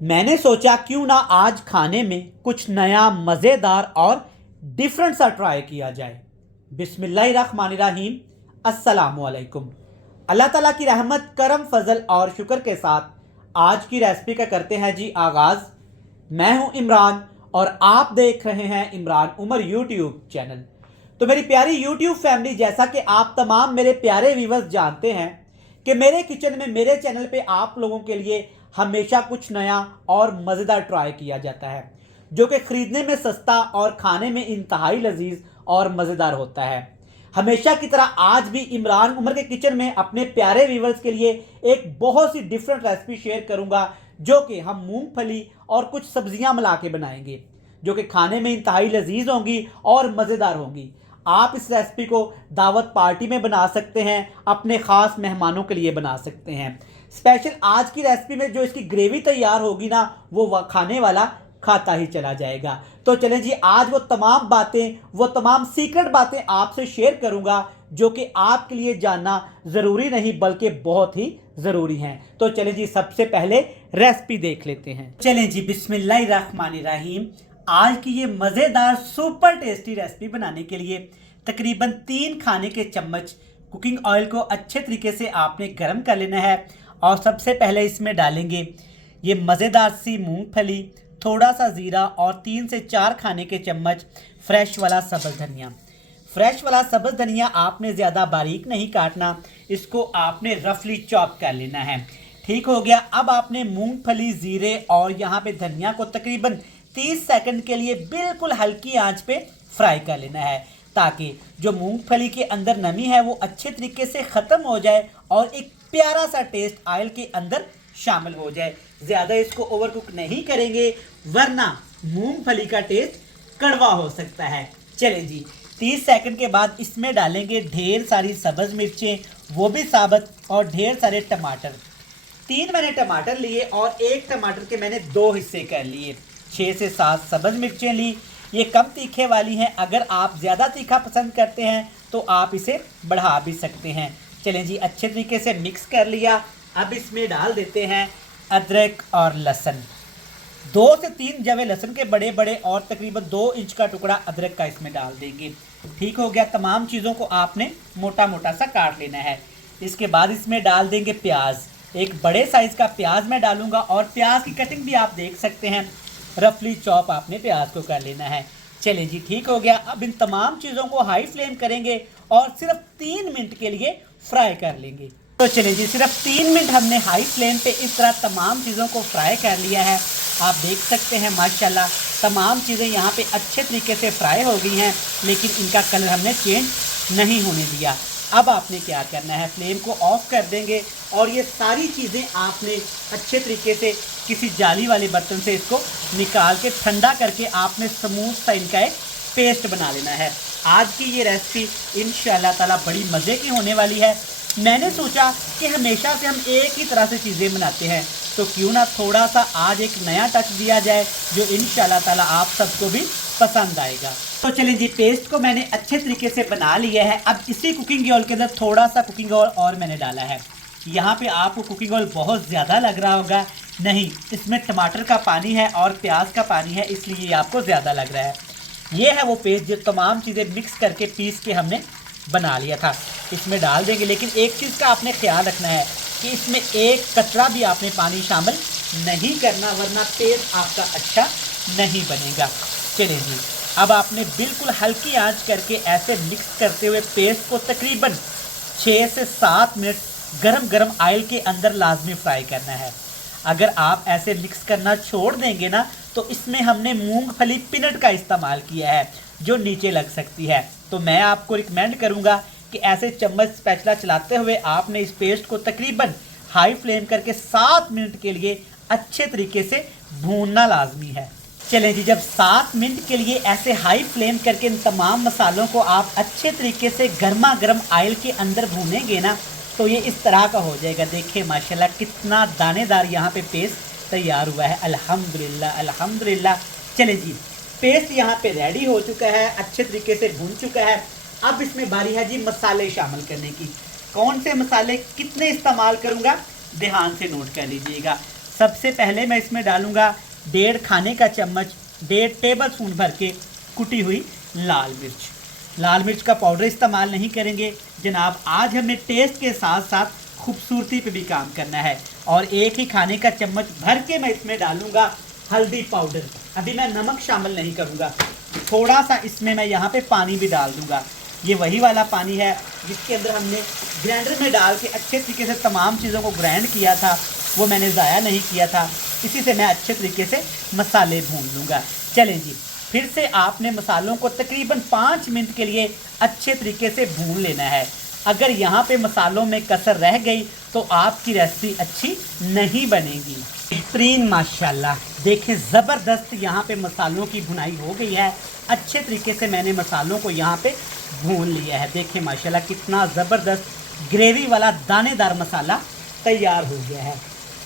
मैंने सोचा क्यों ना आज खाने में कुछ नया मज़ेदार और डिफरेंट सा ट्राई किया जाए। बिस्मिल्लाहिर्रहमानिर्रहीम। अस्सलामुअलैकुम। अल्लाह ताला की रहमत, करम, फजल और शुक्र के साथ आज की रेसिपी का करते हैं जी आगाज़। मैं हूं इमरान और आप देख रहे हैं इमरान उमर यूट्यूब चैनल। तो मेरी प्यारी यूट्यूब फैमिली, जैसा कि आप तमाम मेरे प्यारे व्यूवर्स जानते हैं कि मेरे किचन में, मेरे चैनल पे आप लोगों के लिए हमेशा कुछ नया और मज़ेदार ट्राई किया जाता है, जो कि ख़रीदने में सस्ता और खाने में इंतहाई लजीज और मज़ेदार होता है। हमेशा की तरह आज भी इमरान उमर के किचन में अपने प्यारे व्यूवर्स के लिए एक बहुत सी डिफरेंट रेसिपी शेयर करूंगा, जो कि हम मूंगफली और कुछ सब्जियां मिला के बनाएंगे, जो कि खाने में इंतहाई लजीज होंगी और मज़ेदार होंगी। आप इस रेसिपी को दावत पार्टी में बना सकते हैं, अपने ख़ास मेहमानों के लिए बना सकते हैं। स्पेशल आज की रेसिपी में जो इसकी ग्रेवी तैयार होगी ना, वो खाने वाला खाता ही चला जाएगा। तो चलें जी, आज वो तमाम बातें, वो तमाम सीक्रेट बातें आपसे शेयर करूंगा, जो कि आपके लिए जानना ज़रूरी नहीं बल्कि बहुत ही ज़रूरी हैं। तो चलें जी, सबसे पहले रेसिपी देख लेते हैं। चलें जी, बिस्मिल्लाहिर्रहमानिर्रहीम। आज की ये मज़ेदार सुपर टेस्टी रेसिपी बनाने के लिए तकरीबन 3 खाने के चम्मच कुकिंग ऑयल को अच्छे तरीके से आपने गर्म कर लेना है। और सबसे पहले इसमें डालेंगे ये मज़ेदार सी मूंगफली, थोड़ा सा ज़ीरा और 3 से 4 खाने के चम्मच फ्रेश वाला सब्ज़ धनिया। फ्रेश वाला सब्ज़ धनिया आपने ज़्यादा बारीक नहीं काटना, इसको आपने रफली चॉप कर लेना है। ठीक हो गया। अब आपने मूंगफली, ज़ीरे और यहाँ पे धनिया को तकरीबन 30 सेकंड के लिए बिल्कुल हल्की आंच पे फ्राई कर लेना है, ताकि जो मूंगफली के अंदर नमी है वो अच्छे तरीके से ख़त्म हो जाए और एक प्यारा सा टेस्ट ऑयल के अंदर शामिल हो जाए। ज़्यादा इसको ओवर कुक नहीं करेंगे, वरना मूंगफली का टेस्ट कड़वा हो सकता है। चलें जी, 30 सेकंड के बाद इसमें डालेंगे ढेर सारी सब्ज़ मिर्चें, वो भी साबुत, और ढेर सारे टमाटर। 3 मैंने टमाटर लिए और 1 टमाटर के मैंने 2 हिस्से कर लिए। 6 से 7 सब्ज़ मिर्चें ली। ये कम तीखे वाली हैं, अगर आप ज़्यादा तीखा पसंद करते हैं तो आप इसे बढ़ा भी सकते हैं। चलें जी, अच्छे तरीके से मिक्स कर लिया। अब इसमें डाल देते हैं अदरक और लहसुन। 2 से 3 जवे लहसुन के बड़े बड़े और तकरीबन 2 इंच का टुकड़ा अदरक का इसमें डाल देंगे। ठीक हो गया। तमाम चीज़ों को आपने मोटा मोटा सा काट लेना है। इसके बाद इसमें डाल देंगे प्याज। एक बड़े साइज़ का प्याज मैं डालूंगा और प्याज की कटिंग भी आप देख सकते हैं, रफली चॉप आपने प्याज को कर लेना है। चलिए जी, ठीक हो गया। अब इन तमाम चीज़ों को हाई फ्लेम करेंगे और सिर्फ 3 मिनट के लिए फ्राई कर लेंगे। तो चलिए जी, सिर्फ 3 मिनट हमने हाई फ्लेम पे इस तरह तमाम चीज़ों को फ्राई कर लिया है। आप देख सकते हैं माशाल्लाह तमाम चीज़ें यहाँ पे अच्छे तरीके से फ्राई हो गई हैं, लेकिन इनका कलर हमने चेंज नहीं होने दिया। अब आपने क्या करना है, फ्लेम को ऑफ कर देंगे और ये सारी चीज़ें आपने अच्छे तरीके से किसी जाली वाले बर्तन से इसको निकाल के ठंडा करके आपने स्मूथ सा इनका एक पेस्ट बना लेना है। आज की ये रेसिपी इंशाल्लाह ताला बड़ी मज़े की होने वाली है। मैंने सोचा कि हमेशा से हम एक ही तरह से चीज़ें बनाते हैं, तो क्यों ना थोड़ा सा आज एक नया टच दिया जाए, जो इंशाल्लाह ताला आप सबको भी पसंद आएगा। तो चलें जी, पेस्ट को मैंने अच्छे तरीके से बना लिया है। अब इसी कुकिंग ऑयल के अंदर थोड़ा सा कुकिंग ऑयल और मैंने डाला है। यहाँ पे आपको कुकिंग ऑयल बहुत ज़्यादा लग रहा होगा, नहीं, इसमें टमाटर का पानी है और प्याज का पानी है, इसलिए ये आपको ज़्यादा लग रहा है। ये है वो पेस्ट जो तमाम चीज़ें मिक्स करके पीस के हमने बना लिया था, इसमें डाल देंगे। लेकिन एक चीज़ का आपने ख्याल रखना है कि इसमें एक कतरा भी आपने पानी शामिल नहीं करना, वरना पेस्ट आपका अच्छा नहीं बनेगा। चलिए जी, अब आपने बिल्कुल हल्की आंच करके ऐसे मिक्स करते हुए पेस्ट को तकरीबन 6 से 7 मिनट गरम गरम ऑयल के अंदर लाजमी फ्राई करना है। अगर आप ऐसे मिक्स करना छोड़ देंगे ना, तो इसमें हमने मूंगफली पीनट का इस्तेमाल किया है, जो नीचे लग सकती है। तो मैं आपको रिकमेंड करूंगा कि ऐसे चम्मच स्पैचुला चलाते हुए आपने इस पेस्ट को तकरीबन हाई फ्लेम करके 7 मिनट के लिए अच्छे तरीके से भूनना लाजमी है। चलें जी, जब 7 मिनट के लिए ऐसे हाई फ्लेम करके इन तमाम मसालों को आप अच्छे तरीके से गर्मा गर्म ऑयल के अंदर भूनेंगे ना, तो ये इस तरह का हो जाएगा। देखिए माशाल्लाह कितना दानेदार यहाँ पे पेस्ट तैयार हुआ है। अल्हम्दुलिल्लाह अल्हम्दुलिल्लाह। चलें जी, पेस्ट यहाँ पे रेडी हो चुका है, अच्छे तरीके से भून चुका है। अब इसमें बारी है जी मसाले शामिल करने की। कौन से मसाले कितने इस्तेमाल करूँगा ध्यान से नोट कर लीजिएगा। सबसे पहले मैं इसमें डालूँगा 1.5 खाने का चम्मच 1.5 टेबल स्पून भर के कुटी हुई लाल मिर्च। लाल मिर्च का पाउडर इस्तेमाल नहीं करेंगे जनाब, आज हमें टेस्ट के साथ साथ खूबसूरती पे भी काम करना है। और 1 ही खाने का चम्मच भर के मैं इसमें डालूँगा हल्दी पाउडर। अभी मैं नमक शामिल नहीं करूँगा, थोड़ा सा इसमें मैं यहाँ पे पानी भी डाल दूँगा। ये वही वाला पानी है जिसके अंदर हमने ग्राइंडर में डाल के अच्छे तरीके से तमाम चीज़ों को ग्राइंड किया था, वो मैंने ज़ाया नहीं किया था। इसी से मैं अच्छे तरीके से मसाले भून लूँगा। चलें जी, फिर से आपने मसालों को तकरीबन 5 मिनट के लिए अच्छे तरीके से भून लेना है। अगर यहाँ पे मसालों में कसर रह गई तो आपकी रेसिपी अच्छी नहीं बनेगी। बेहतरीन माशाल्लाह, देखें ज़बरदस्त यहाँ पे मसालों की भुनाई हो गई है। अच्छे तरीके से मैंने मसालों को यहाँ पे भून लिया है। देखें माशाल्लाह कितना ज़बरदस्त ग्रेवी वाला दानेदार मसाला तैयार हो गया है।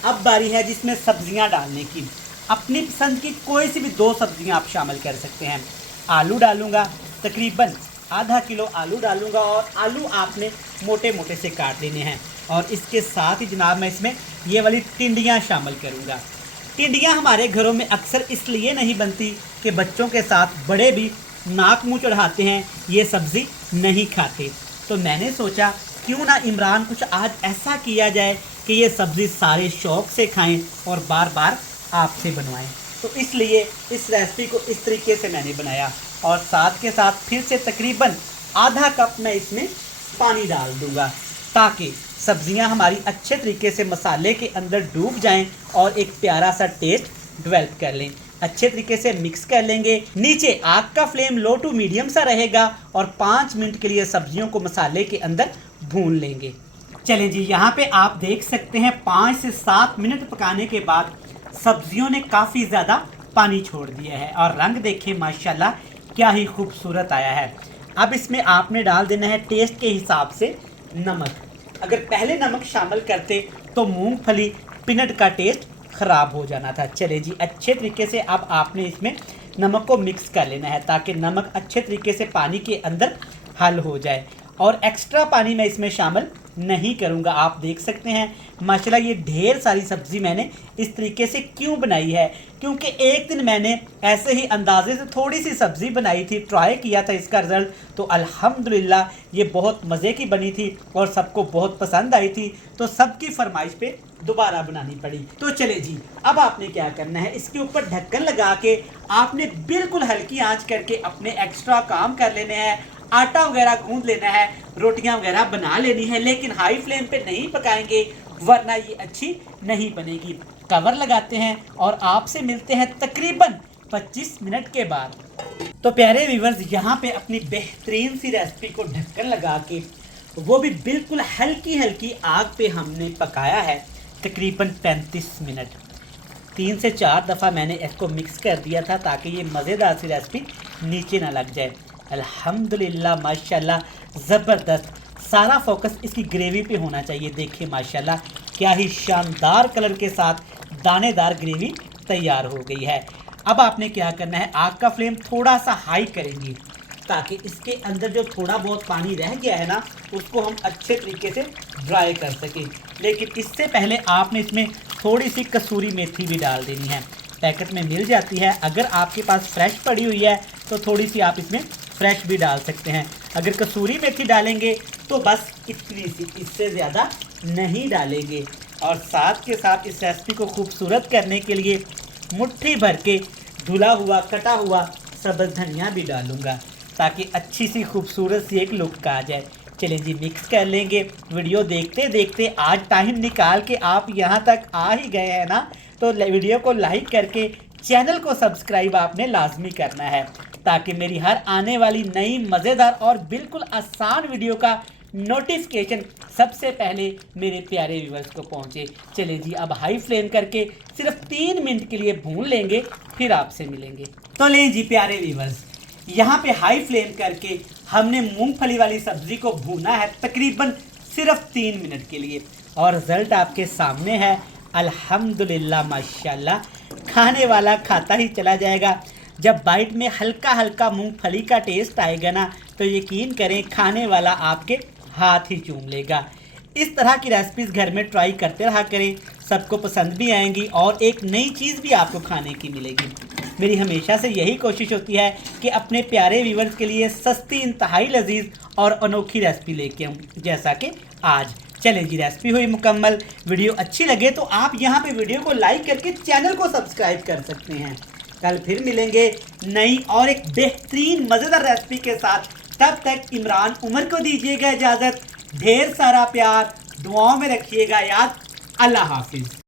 अब बारी है जिसमें सब्जियां डालने की। अपनी पसंद की कोई सी भी 2 सब्जियां आप शामिल कर सकते हैं। आलू डालूंगा, तकरीबन आधा किलो आलू डालूंगा और आलू आपने मोटे मोटे से काट लेने हैं। और इसके साथ ही जनाब मैं इसमें ये वाली टिंडियाँ शामिल करूँगा। टिंडियाँ हमारे घरों में अक्सर इसलिए नहीं बनती कि बच्चों के साथ बड़े भी नाक मुँह चढ़ाते हैं, ये सब्ज़ी नहीं खाते। तो मैंने सोचा क्यों ना इमरान कुछ आज ऐसा किया जाए कि ये सब्ज़ी सारे शौक़ से खाएं और बार बार आपसे बनवाएं। तो इसलिए इस रेसिपी को इस तरीके से मैंने बनाया। और साथ के साथ फिर से तकरीबन आधा कप मैं इसमें पानी डाल दूंगा ताकि सब्जियां हमारी अच्छे तरीके से मसाले के अंदर डूब जाएं और एक प्यारा सा टेस्ट डेवलप कर लें। अच्छे तरीके से मिक्स कर लेंगे। नीचे आग का फ्लेम लो टू मीडियम सा रहेगा और 5 मिनट के लिए सब्जियों को मसाले के अंदर भून लेंगे। चलें जी, यहाँ पे आप देख सकते हैं 5 से 7 मिनट पकाने के बाद सब्जियों ने काफ़ी ज़्यादा पानी छोड़ दिया है और रंग देखिए माशाल्लाह क्या ही खूबसूरत आया है। अब इसमें आपने डाल देना है टेस्ट के हिसाब से नमक। अगर पहले नमक शामिल करते तो मूंगफली पीनट का टेस्ट ख़राब हो जाना था। चले जी, अच्छे तरीके से अब आपने इसमें नमक को मिक्स कर लेना है ताकि नमक अच्छे तरीके से पानी के अंदर हल हो जाए। और एक्स्ट्रा पानी मैं इसमें शामिल नहीं करूंगा। आप देख सकते हैं माशाल्लाह ये ढेर सारी सब्ज़ी मैंने इस तरीके से क्यों बनाई है, क्योंकि एक दिन मैंने ऐसे ही अंदाजे से थोड़ी सी सब्ज़ी बनाई थी, ट्राई किया था इसका रिज़ल्ट, तो अल्हम्दुलिल्लाह ये बहुत मज़े की बनी थी और सबको बहुत पसंद आई थी। तो सबकी फरमाइश पे दोबारा बनानी पड़ी। तो चले जी, अब आपने क्या करना है, इसके ऊपर ढक्कन लगा के आपने बिल्कुल हल्की आंच करके अपने एक्स्ट्रा काम कर लेने हैं। आटा वगैरह गूंद लेना है, रोटियां वगैरह बना लेनी है, लेकिन हाई फ्लेम पे नहीं पकाएंगे वरना ये अच्छी नहीं बनेगी। कवर लगाते हैं और आपसे मिलते हैं तकरीबन 25 मिनट के बाद। तो प्यारे व्यूअर्स, यहाँ पे अपनी बेहतरीन सी रेसिपी को ढक्कन लगा के वो भी बिल्कुल हल्की हल्की आग पे हमने पकाया है तकरीबन 35 मिनट। 3 से 4 दफ़ा मैंने इसको मिक्स कर दिया था ताकि ये मज़ेदार सी रेसिपी नीचे ना लग जाए। अल्हम्दुलिल्लाह माशाल्लाह ज़बरदस्त, सारा फोकस इसकी ग्रेवी पे होना चाहिए। देखिए माशाल्लाह क्या ही शानदार कलर के साथ दानेदार ग्रेवी तैयार हो गई है। अब आपने क्या करना है, आग का फ्लेम थोड़ा सा हाई करेंगे ताकि इसके अंदर जो थोड़ा बहुत पानी रह गया है ना उसको हम अच्छे तरीके से ड्राई कर सकें। लेकिन इससे पहले आपने इसमें थोड़ी सी कसूरी मेथी भी डाल देनी है, पैकेट में मिल जाती है। अगर आपके पास फ्रेश पड़ी हुई है तो थोड़ी सी आप इसमें फ्रेश भी डाल सकते हैं। अगर कसूरी मेथी डालेंगे तो बस इतनी सी, इससे ज़्यादा नहीं डालेंगे। और साथ के साथ इस रेसिपी को खूबसूरत करने के लिए मुट्ठी भर के धुला हुआ कटा हुआ सब्ज़ धनिया भी डालूँगा ताकि अच्छी सी खूबसूरत सी एक लुक आ जाए। चलें जी, मिक्स कर लेंगे। वीडियो देखते देखते आज टाइम निकाल के आप यहाँ तक आ ही गए हैं ना, तो वीडियो को लाइक करके चैनल को सब्सक्राइब आपने लाजमी करना है ताकि मेरी हर आने वाली नई मज़ेदार और बिल्कुल आसान वीडियो का नोटिफिकेशन सबसे पहले मेरे प्यारे व्यूअर्स को पहुंचे। चलें जी, अब हाई फ्लेम करके सिर्फ 3 मिनट के लिए भून लेंगे, फिर आपसे मिलेंगे। तो लें जी प्यारे व्यूअर्स, यहाँ पे हाई फ्लेम करके हमने मूंगफली वाली सब्ज़ी को भूना है तकरीबन सिर्फ 3 मिनट के लिए और रिज़ल्ट आपके सामने है। अल्हम्दुलिल्लाह माशाल्लाह, खाने वाला खाता ही चला जाएगा। जब बाइट में हल्का हल्का मूंगफली का टेस्ट आएगा ना तो यकीन करें खाने वाला आपके हाथ ही चूम लेगा। इस तरह की रेसिपीज़ घर में ट्राई करते रहा करें, सबको पसंद भी आएंगी और एक नई चीज़ भी आपको खाने की मिलेगी। मेरी हमेशा से यही कोशिश होती है कि अपने प्यारे व्यूवर्स के लिए सस्ती, इंतहाई लजीज और अनोखी रेसिपी लेके आऊँ, जैसा कि आज। चलें जी, रेसिपी हुई मुकम्मल। वीडियो अच्छी लगे तो आप यहाँ पे वीडियो को लाइक करके चैनल को सब्सक्राइब कर सकते हैं। कल फिर मिलेंगे नई और एक बेहतरीन मज़ेदार रेसिपी के साथ। तब तक इमरान उमर को दीजिएगा इजाज़त। ढेर सारा प्यार, दुआओं में रखिएगा याद। अल्लाह हाफिज़।